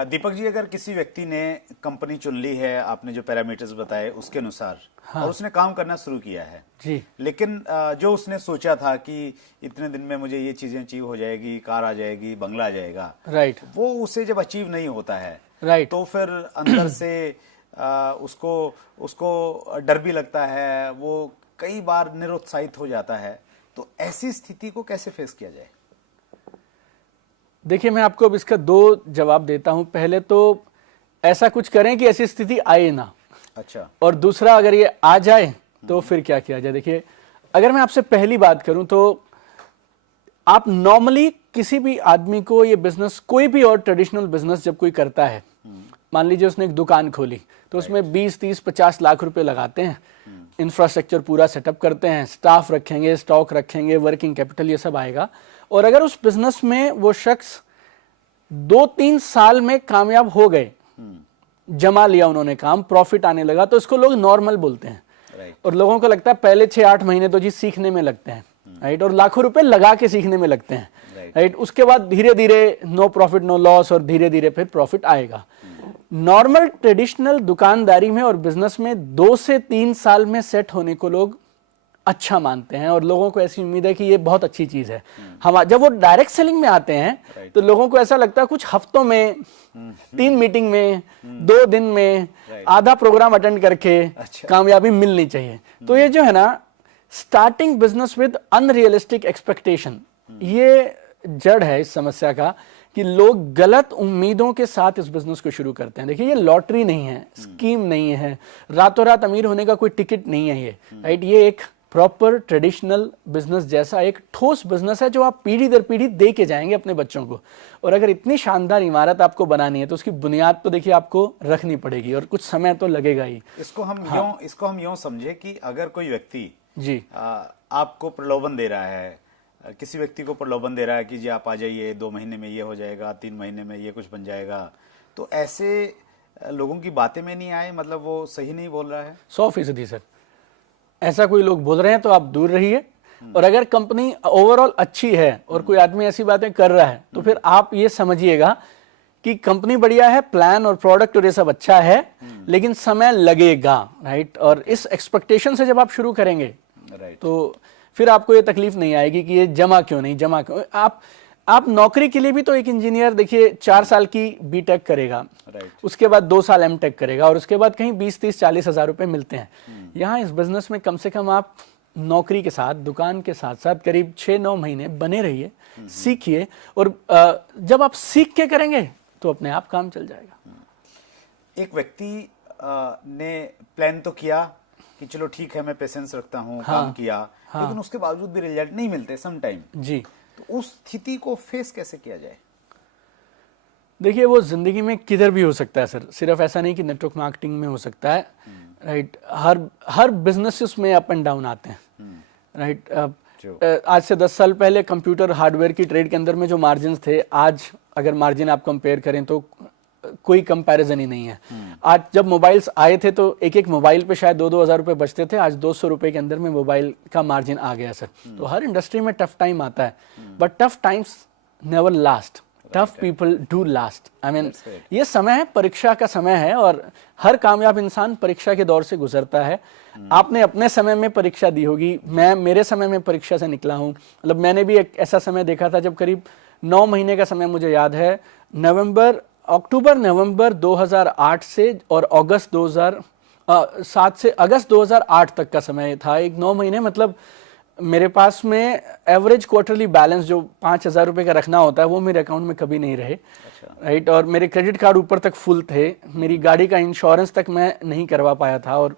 दीपक जी, अगर किसी व्यक्ति ने कंपनी चुन ली है, आपने जो पैरामीटर्स बताए उसके अनुसार, हाँ। और उसने काम करना शुरू किया है जी। लेकिन जो उसने सोचा था कि इतने दिन में मुझे ये चीजें अचीव हो जाएगी, कार आ जाएगी, बंगला आ जाएगा, राइट, वो उसे जब अचीव नहीं होता है राइट, तो फिर अंदर से उसको उसको डर भी लगता है, वो कई बार निरुत्साहित हो जाता है। तो ऐसी स्थिति को कैसे फेस किया जाए? देखिए मैं आपको अब इसका दो जवाब देता हूं। पहले तो ऐसा कुछ करें कि ऐसी स्थिति आए ना, अच्छा। और दूसरा अगर ये आ जाए तो फिर क्या किया जाए। देखिए अगर मैं आपसे पहली बात करूं तो आप नॉर्मली किसी भी आदमी को ये बिजनेस, कोई भी और ट्रेडिशनल बिजनेस जब कोई करता है, मान लीजिए उसने एक दुकान खोली तो उसमें 20, 30, 50 लाख रुपए लगाते हैं, इंफ्रास्ट्रक्चर पूरा सेटअप करते हैं, स्टाफ रखेंगे, स्टॉक रखेंगे, वर्किंग कैपिटल, ये सब आएगा। और अगर उस बिजनेस में वो शख्स 2-3 साल में कामयाब हो गए, जमा लिया उन्होंने काम, प्रॉफिट आने लगा, तो इसको लोग नॉर्मल बोलते हैं। और लोगों को लगता है पहले 6-8 महीने तो जी सीखने में लगते हैं, राइट, और लाखों रुपए लगा के सीखने में लगते हैं, राइट। उसके बाद धीरे धीरे नो प्रॉफिट नो लॉस, और धीरे धीरे फिर प्रॉफिट आएगा। नॉर्मल ट्रेडिशनल दुकानदारी में और बिजनेस में 2 से 3 साल में सेट होने को लोग अच्छा मानते हैं, और लोगों को ऐसी उम्मीद है कि ये बहुत अच्छी चीज है। हम जब वो डायरेक्ट सेलिंग में आते हैं तो लोगों को ऐसा लगता है कुछ हफ्तों में, 3 मीटिंग में, 2 दिन में, आधा प्रोग्राम अटेंड करके कामयाबी मिलनी चाहिए। तो ये जो है ना, starting business with unrealistic expectation, ये जड़ है इस समस्या का कि लोग गलत उम्मीदों के साथ इस बिजनेस को शुरू करते हैं। देखिए ये लॉटरी नहीं है, स्कीम नहीं है, रातों रात अमीर होने का कोई टिकट नहीं है ये, राइट। ये एक प्रॉपर ट्रेडिशनल बिजनेस जैसा एक ठोस बिजनेस है जो आप पीढ़ी दर पीढ़ी दे के जाएंगे अपने बच्चों को। और अगर इतनी शानदार इमारत आपको बनानी है तो उसकी बुनियाद तो देखिए आपको रखनी पड़ेगी, और कुछ समय तो लगेगा ही। इसको हम यूं समझे कि अगर कोई व्यक्ति जी आपको प्रलोभन दे रहा है, किसी व्यक्ति को प्रलोभन दे रहा है कि जी आप आ जाइए, 2 महीने में ये हो जाएगा, 3 महीने में ये कुछ बन जाएगा, तो ऐसे लोगों की बातें में नहीं आए, मतलब वो सही नहीं बोल रहा है। 100% सर, ऐसा कोई लोग बोल रहे हैं तो आप दूर रहिए। और अगर कंपनी ओवरऑल अच्छी है और कोई आदमी ऐसी बातें कर रहा है तो फिर आप ये समझिएगा कि कंपनी बढ़िया है, प्लान और प्रोडक्ट और ये सब अच्छा है, लेकिन समय लगेगा, राइट। और इस एक्सपेक्टेशन से जब आप शुरू करेंगे तो फिर आपको ये तकलीफ नहीं आएगी कि ये जमा क्यों। आप नौकरी के लिए भी तो एक इंजीनियर देखिए 4 साल की बीटेक करेगा, उसके बाद 2 साल एमटेक करेगा, और उसके बाद कहीं 20, 30, 40 हजार रुपए मिलते हैं। यहाँ इस बिजनेस में कम से कम आप नौकरी के साथ, दुकान के साथ साथ करीब 6-9 महीने बने रहिए, सीखिए, और जब आप सीख के करेंगे तो अपने आप काम चल जाएगा। एक व्यक्ति ने प्लान तो किया कि चलो ठीक है, मैं पेशेंस रखता हूँ, काम किया, लेकिन उसके बावजूद भी रिजल्ट नहीं मिलते सम टाइम जी, तो उस स्थिति को फेस कैसे किया जाए? देखिए वो जिंदगी में किधर भी हो सकता है सर, सिर्फ ऐसा नहीं कि नेटवर्क मार्केटिंग में हो सकता है, राइट। हर बिजनेसेस में अप एंड डाउन आते हैं, राइट। आज से 10 साल पहले कंप्यूटर हार्डवेयर की ट्रेड के अंदर में जो मार्जिन थे, आज अगर मार्जिन आप कंपेयर करें तो कोई कंपैरिजन ही नहीं है। आज जब मोबाइल्स आए थे तो एक मोबाइल पे शायद 2-2 हज़ार रुपए बचते थे, आज 200 रुपए के अंदर में मोबाइल का मार्जिन आ गया सर। तो हर इंडस्ट्री में टफ टाइम आता है, but tough times never last, tough people do last. I mean ये समय है, परीक्षा का समय है, और हर कामयाब इंसान परीक्षा के दौर से गुजरता है। आपने अपने समय में परीक्षा दी होगी, मैं मेरे समय में परीक्षा से निकला हूँ। मतलब मैंने भी एक ऐसा समय देखा था जब करीब 9 महीने का समय मुझे याद है, अक्टूबर नवंबर 2008 से और अगस्त 2007 से अगस्त 2008 तक का समय था। एक 9 महीने, मतलब मेरे पास में एवरेज क्वार्टरली बैलेंस जो 5,000 रुपए का रखना होता है वो मेरे अकाउंट में कभी नहीं रहे, राइट। और मेरे क्रेडिट कार्ड ऊपर तक फुल थे, मेरी गाड़ी का इंश्योरेंस तक मैं नहीं करवा पाया था, और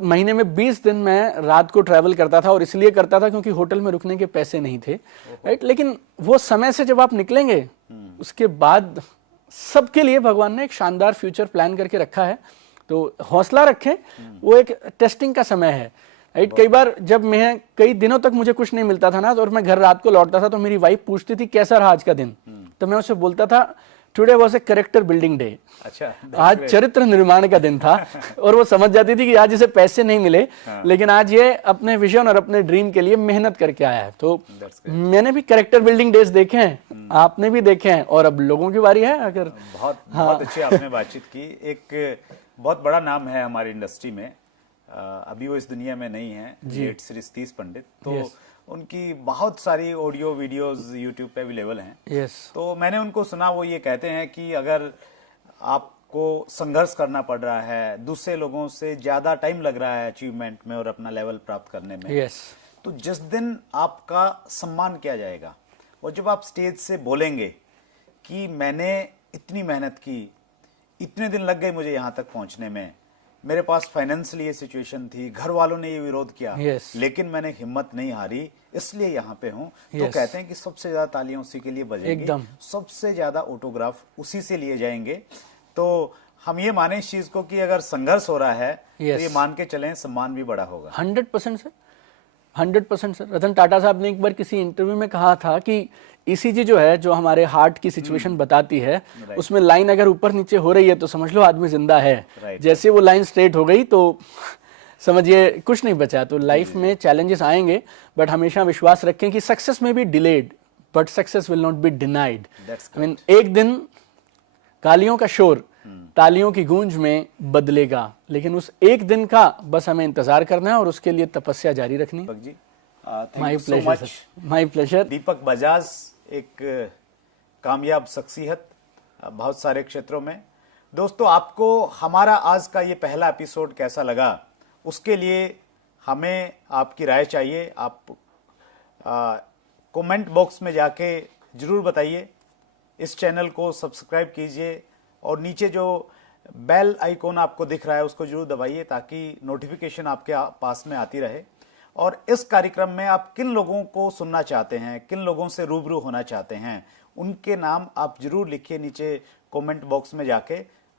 महीने में 20 दिन मैं रात को ट्रैवल करता था, और इसलिए करता था क्योंकि होटल में रुकने के पैसे नहीं थे, राइट। लेकिन वो समय से जब आप निकलेंगे उसके बाद सबके लिए भगवान ने एक शानदार फ्यूचर प्लान करके रखा है। तो हौसला रखें, वो एक टेस्टिंग का समय है, राइट। कई बार जब मैं कई दिनों तक मुझे कुछ नहीं मिलता था ना, और मैं घर रात को लौटता था तो मेरी वाइफ पूछती थी कैसा रहा आज का दिन, तो मैं उससे बोलता था today was a character building day. अच्छा, आज चरित्र निर्माण का दिन था और वो समझ जाती थी कि आज इसे पैसे नहीं मिले, लेकिन आज ये अपने विजन और अपने ड्रीम के लिए मेहनत करके आया है। तो मैंने भी कैरेक्टर बिल्डिंग डेज देखे हैं, आपने भी देखे हैं, और अब लोगों की बारी है। अगर बहुत अच्छी आपने बातचीत की। एक बहुत बड़ा नाम है हमारी इंडस्ट्री में, अभी वो इस दुनिया में नहीं है, लेट श्री सतीश पंडित। तो उनकी बहुत सारी ऑडियो वीडियोस यूट्यूब पे अवेलेबल हैं। तो मैंने उनको सुना, वो ये कहते हैं कि अगर आपको संघर्ष करना पड़ रहा है, दूसरे लोगों से ज्यादा टाइम लग रहा है अचीवमेंट में और अपना लेवल प्राप्त करने में, तो जिस दिन आपका सम्मान किया जाएगा और जब आप स्टेज से बोलेंगे कि मैंने इतनी मेहनत की, इतने दिन लग गए मुझे यहाँ तक पहुंचने में, मेरे पास फाइनेंशियली ये सिचुएशन थी, घर वालों ने ये विरोध किया, लेकिन मैंने हिम्मत नहीं हारी, इसलिए यहाँ पे हूँ। तो कहते हैं कि सबसे ज्यादा तालियां उसी के लिए बजेंगी, सबसे ज्यादा ऑटोग्राफ उसी से लिए जाएंगे। तो हम ये माने इस चीज को कि अगर संघर्ष हो रहा है तो ये मान के चलें सम्मान भी बड़ा होगा। 100% सर, 100% सर। रतन टाटा साहब ने एक बार किसी इंटरव्यू में कहा था कि ईसीजी जो है, जो हमारे हार्ट की सिचुएशन बताती है, उसमें लाइन अगर ऊपर नीचे हो रही है तो समझ लो आदमी जिंदा है। जैसे वो लाइन स्ट्रेट हो गई तो समझिए कुछ नहीं बचा। तो लाइफ में चैलेंजेस आएंगे, बट हमेशा विश्वास रखें कि सक्सेस में be delayed but success will not be denied. I mean एक दिन कालियों का शोर तालियों की गूंज में बदलेगा, लेकिन उस एक दिन का बस हमें इंतजार करना है और उसके लिए तपस्या जारी रखनी। My pleasure, my pleasure. Deepak Bajaj एक कामयाब शख्सियत बहुत सारे क्षेत्रों में। दोस्तों, आपको हमारा आज का ये पहला एपिसोड कैसा लगा, उसके लिए हमें आपकी राय चाहिए। आप कमेंट बॉक्स में जाके जरूर बताइए। इस चैनल को सब्सक्राइब कीजिए और नीचे जो बेल आइकॉन आपको दिख रहा है उसको जरूर दबाइए ताकि नोटिफिकेशन आपके पास में आती रहे। और इस कार्यक्रम में आप किन लोगों को सुनना चाहते हैं, किन लोगों से रूबरू होना चाहते हैं, उनके नाम आप जरूर लिखिए नीचे कमेंट बॉक्स में जाके।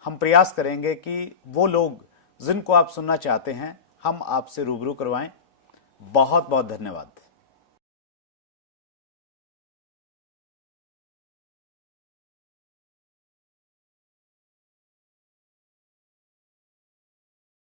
हम प्रयास करेंगे कि वो लोग जिनको आप सुनना चाहते हैं हम आपसे रूबरू करवाएं। बहुत बहुत धन्यवाद।